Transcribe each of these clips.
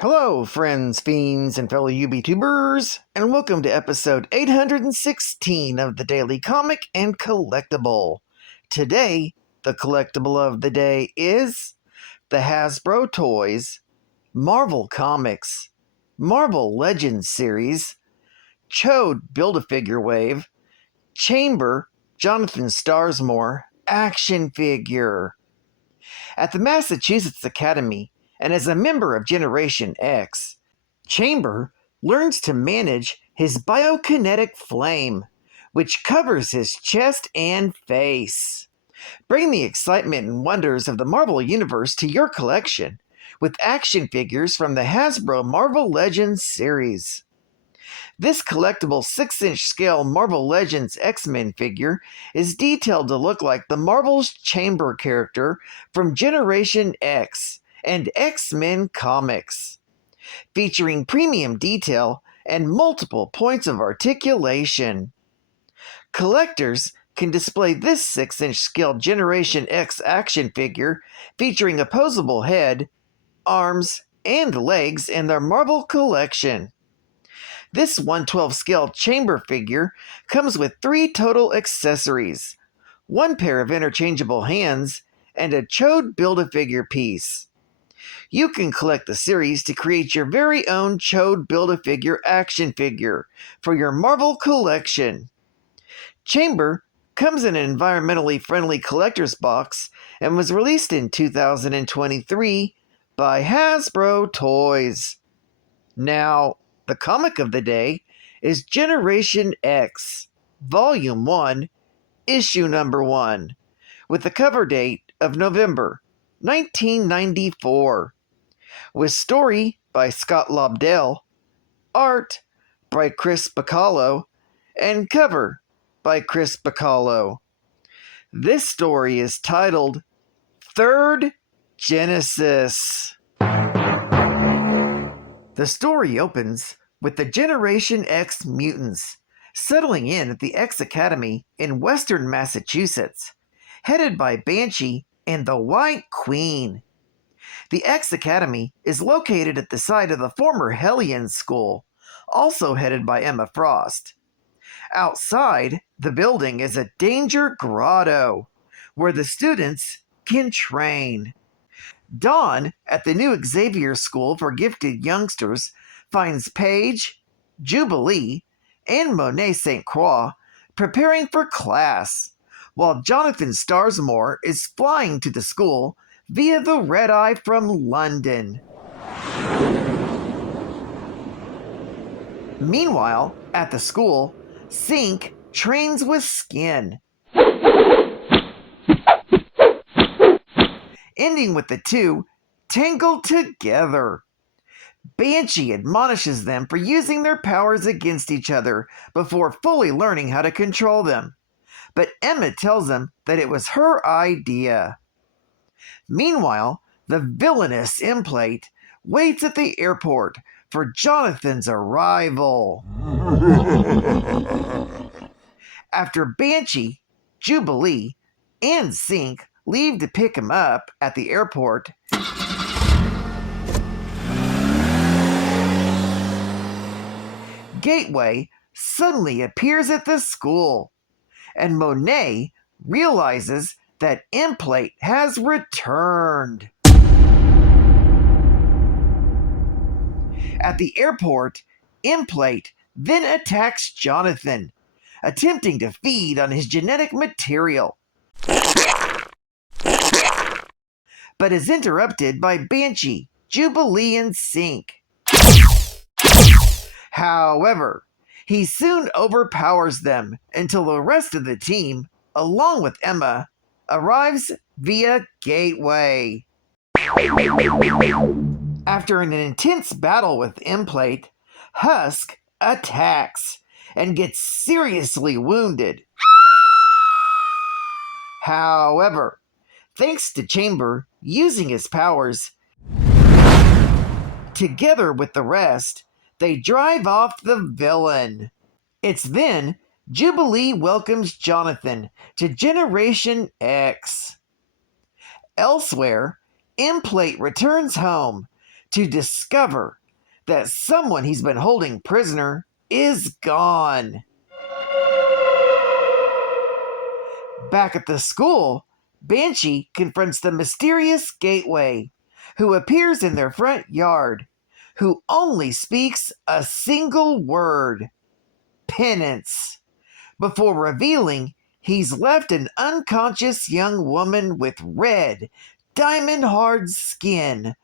Hello, friends, fiends, and fellow UBTubers, and welcome to episode 816 of the Daily Comic and Collectible. Today, the collectible of the day is the Hasbro Toys, Marvel Comics, Marvel Legends series, CHOD Build-A-Figure Wave, Chamber Jonathan Starsmore action figure. At the Massachusetts Academy, and as a member of Generation X, Chamber learns to manage his biokinetic flame, which covers his chest and face. Bring the excitement and wonders of the Marvel Universe to your collection with action figures from the Hasbro Marvel Legends series. This collectible 6-inch scale Marvel Legends X-Men figure is detailed to look like the Marvel's Chamber character from Generation X and X-Men comics, featuring premium detail and multiple points of articulation. Collectors can display this 6-inch scale Generation X action figure featuring opposable head, arms, and legs in their Marvel collection. This 1/12 scale Chamber figure comes with 3 total accessories, 1 pair of interchangeable hands, and a CHOD Build-A-Figure piece. You can collect the series to create your very own CHOD Build-A-Figure action figure for your Marvel collection. Chamber comes in an environmentally friendly collector's box and was released in 2023 by Hasbro Toys. Now, the comic of the day is Generation X, Volume 1, Issue Number 1, with the cover date of November 1994, with story by Scott Lobdell, art by Chris Bacallo, and cover by Chris Bacallo. This story is titled Third Genesis. The story opens with the Generation X mutants settling in at the X Academy in western Massachusetts, headed by Banshee and the White Queen. The X Academy is located at the site of the former Hellion School, also headed by Emma Frost. Outside the building is a danger grotto, where the students can train. Dawn at the new Xavier School for Gifted Youngsters finds Paige, Jubilee, and Monet St. Croix preparing for class, while Jonathan Starsmore is flying to the school via the red eye from London. Meanwhile, at the school, Sync trains with Skin, ending with the two tangled together. Banshee admonishes them for using their powers against each other before fully learning how to control them, but Emma tells them that it was her idea. Meanwhile, the villainous EMPLATE waits at the airport for Jonathan's arrival. After Banshee, Jubilee, and Sync leave to pick him up at the airport, Gateway suddenly appears at the school, and Monet realizes that EMPLATE has returned. At the airport, EMPLATE then attacks Jonathan, attempting to feed on his genetic material, but is interrupted by Banshee, Jubilee, and Sync. However, he soon overpowers them until the rest of the team, along with Emma, arrives via Gateway. After an intense battle with EMPLATE, Husk attacks and gets seriously wounded. However, thanks to Chamber using his powers, together with the rest, they drive off the villain. It's then Jubilee welcomes Jonathan to Generation X. Elsewhere, EMPLATE returns home to discover that someone he's been holding prisoner is gone. Back at the school, Banshee confronts the mysterious Gateway, who appears in their front yard, who only speaks a single word: penance, before revealing he's left an unconscious young woman with red, diamond-hard skin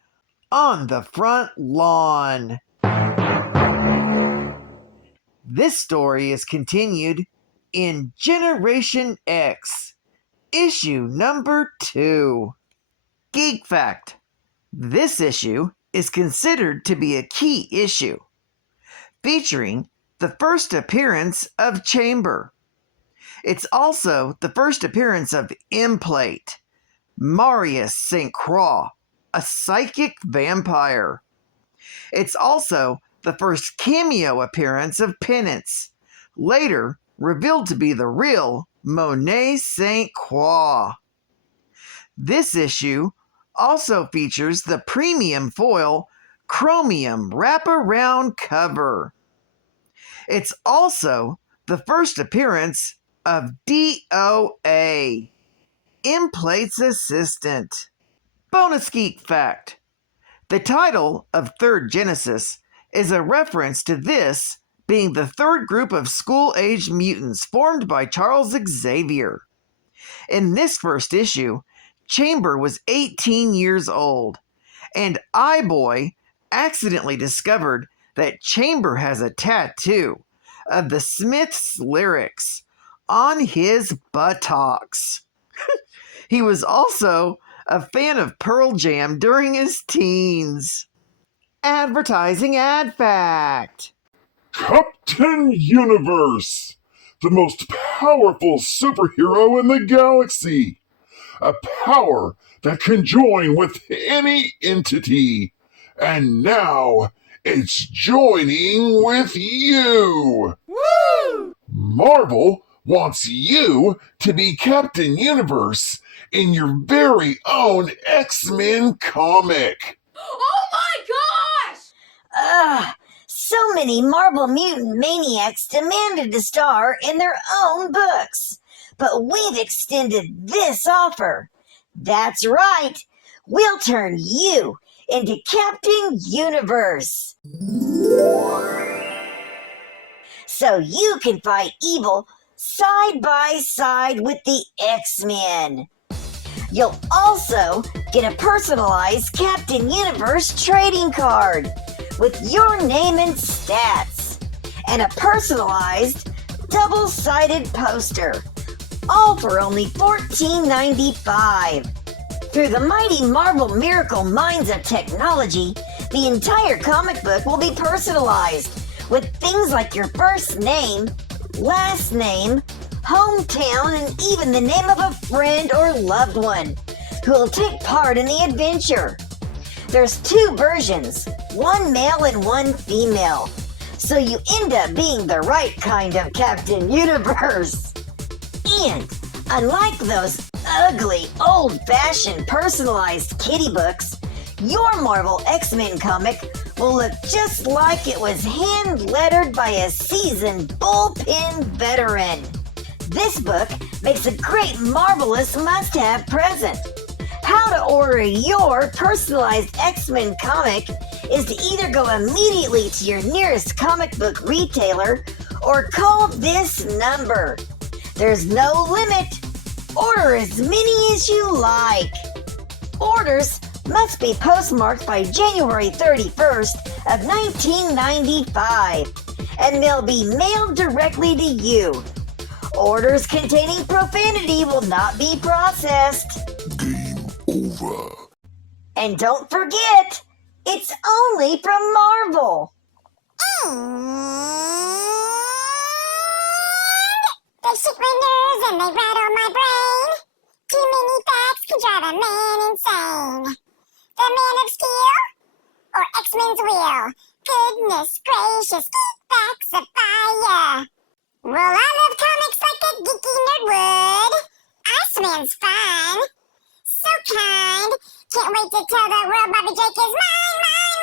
on the front lawn. This story is continued in Generation X, issue number 2. Geek fact: this issue is considered to be a key issue, featuring the first appearance of Chamber. It's also the first appearance of EMPLATE, Marius St. Croix, a psychic vampire. It's also the first cameo appearance of PENENCE, later revealed to be the real Monet St. Croix. This issue also features the premium foil CHROMIUM wraparound cover. It's also the first appearance of DOA, EMPLATE's assistant. Bonus geek fact: the title of Third Genesis is a reference to this being the third group of school-aged mutants formed by Charles Xavier. In this first issue, Chamber was 18 years old, and iBoy accidentally discovered that Chamber has a tattoo of the Smiths' lyrics on his buttocks. He was also a fan of Pearl Jam during his teens. Advertising ad fact: Captain Universe, the most powerful superhero in the galaxy. A power that can join with any entity. And now it's joining with you. Woo! Marvel wants you to be Captain Universe in your very own X-Men comic. Oh my gosh! Ugh! So many Marvel mutant maniacs demanded to star in their own books. But we've extended this offer. That's right. We'll turn you into Captain Universe. So you can fight evil side by side with the X-Men. You'll also get a personalized Captain Universe trading card with your name and stats, and a personalized double-sided poster, all for only $14.95. Through the mighty Marvel miracle minds of technology, the entire comic book will be personalized with things like your first name, last name, hometown, and even the name of a friend or loved one who will take part in the adventure. There's 2 versions, one male and one female, so you end up being the right kind of Captain Universe. And unlike those ugly, old-fashioned personalized kitty books, your Marvel X-Men comic will look just like it was hand-lettered by a seasoned bullpen veteran. This book makes a great Marvelous must-have present. How to order your personalized X-Men comic is to either go immediately to your nearest comic book retailer or call this number. There's no limit. Order as many as you like. Orders must be postmarked by January 31st of 1995, and they'll be mailed directly to you. Orders containing profanity will not be processed. Game over. And don't forget, it's only from Marvel. They shake my nerves and they rattle my brain. Too many facts can drive a man insane. The Man of Steel or X-Men's Wheel? Goodness gracious, geek facts of fire. Well, I love comics like a geeky nerd would. Iceman's fun. So kind. Can't wait to tell the world Bobby Drake is mine, mine,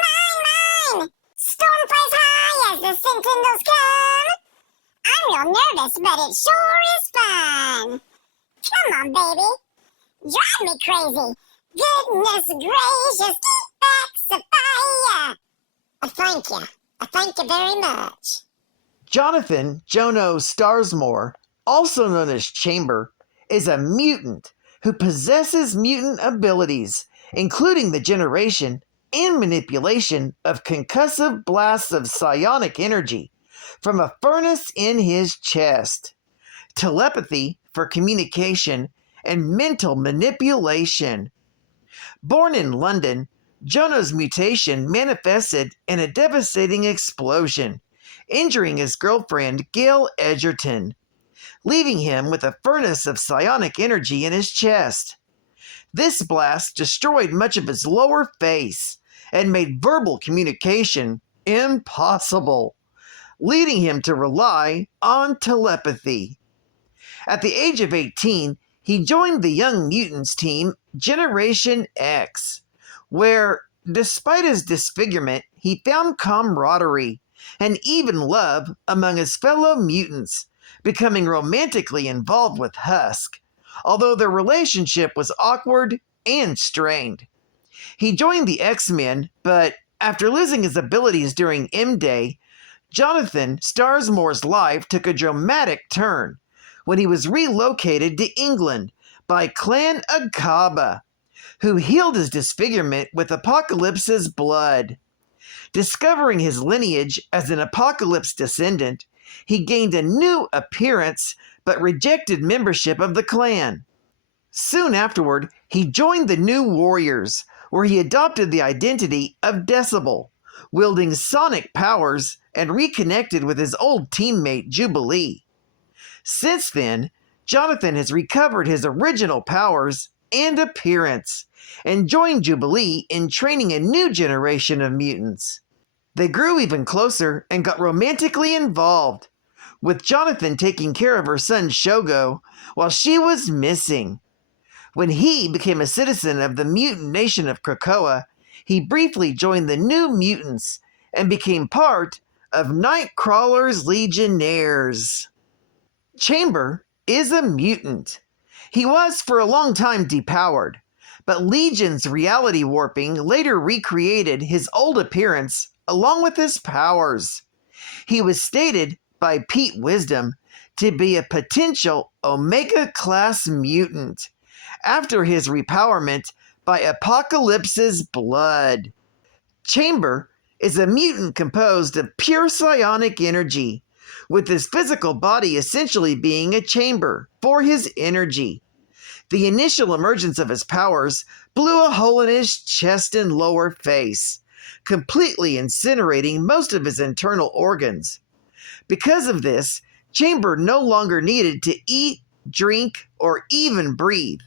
time. Storm flies high as the sentinels come. I'm real nervous, but it sure is fun. Come on, baby. Drive me crazy. Goodness gracious, keep back, Sophia. Thank you. Thank you very much. Jonathan Jono Starsmore, also known as Chamber, is a mutant who possesses mutant abilities, including the generation and manipulation of concussive blasts of psionic energy from a furnace in his chest, telepathy for communication, and mental manipulation. Born in London, Jono's mutation manifested in a devastating explosion, injuring his girlfriend Gail Edgerton, leaving him with a furnace of psionic energy in his chest. This blast destroyed much of his lower face and made verbal communication impossible, leading him to rely on telepathy. At the age of 18, he joined the Young Mutants team Generation X, where, despite his disfigurement, he found camaraderie and even love among his fellow mutants, becoming romantically involved with Husk, although their relationship was awkward and strained. He joined the X-Men, but after losing his abilities during M-Day, Jonathan Starsmore's life took a dramatic turn when he was relocated to England by Clan Agaba, who healed his disfigurement with Apocalypse's blood. Discovering his lineage as an Apocalypse descendant, he gained a new appearance but rejected membership of the clan. Soon afterward, he joined the New Warriors, where he adopted the identity of Decibel, wielding sonic powers, and reconnected with his old teammate Jubilee. Since then, Jonathan has recovered his original powers and appearance, and joined Jubilee in training a new generation of mutants. They grew even closer and got romantically involved, with Jonathan taking care of her son Shogo while she was missing. When he became a citizen of the mutant nation of Krakoa, he briefly joined the New Mutants and became part of Nightcrawler's Legionnaires. Chamber is a mutant. He was for a long time depowered, but Legion's reality warping later recreated his old appearance along with his powers. He was stated by Pete Wisdom to be a potential Omega-class mutant after his repowerment by Apocalypse's blood. Chamber is a mutant composed of pure psionic energy, with his physical body essentially being a chamber for his energy. The initial emergence of his powers blew a hole in his chest and lower face, completely incinerating most of his internal organs. Because of this, Chamber no longer needed to eat, drink, or even breathe.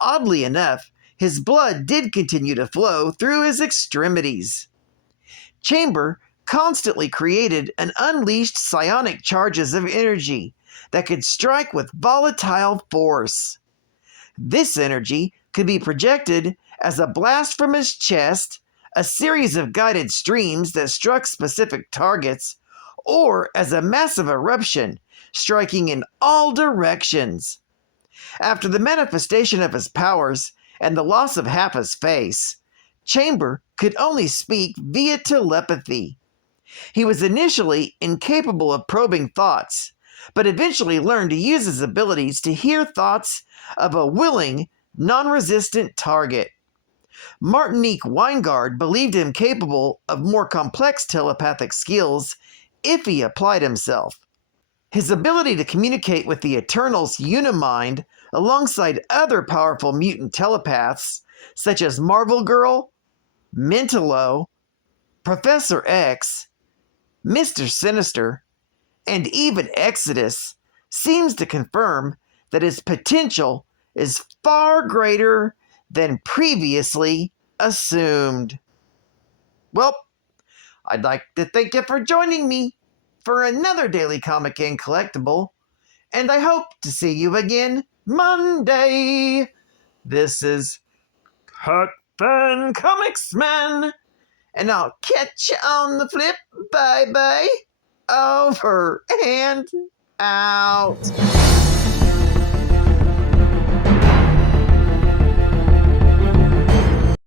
Oddly enough, his blood did continue to flow through his extremities. Chamber constantly created and unleashed psionic charges of energy that could strike with volatile force. This energy could be projected as a blast from his chest, a series of guided streams that struck specific targets, or as a massive eruption striking in all directions. After the manifestation of his powers and the loss of half his face, Chamber could only speak via telepathy. He was initially incapable of probing thoughts, but eventually learned to use his abilities to hear thoughts of a willing, non-resistant target. Martinique Weingard believed him capable of more complex telepathic skills if he applied himself. His ability to communicate with the Eternals' Unimind alongside other powerful mutant telepaths, such as Marvel Girl, Mentalo, Professor X, Mr. Sinister, and even Exodus, seems to confirm that his potential is far greater than previously assumed. Well, I'd like to thank you for joining me for another Daily Comic and Collectible, and I hope to see you again Monday. This is Cut Fan Comics Man, and I'll catch you on the flip. Bye bye. Over and out.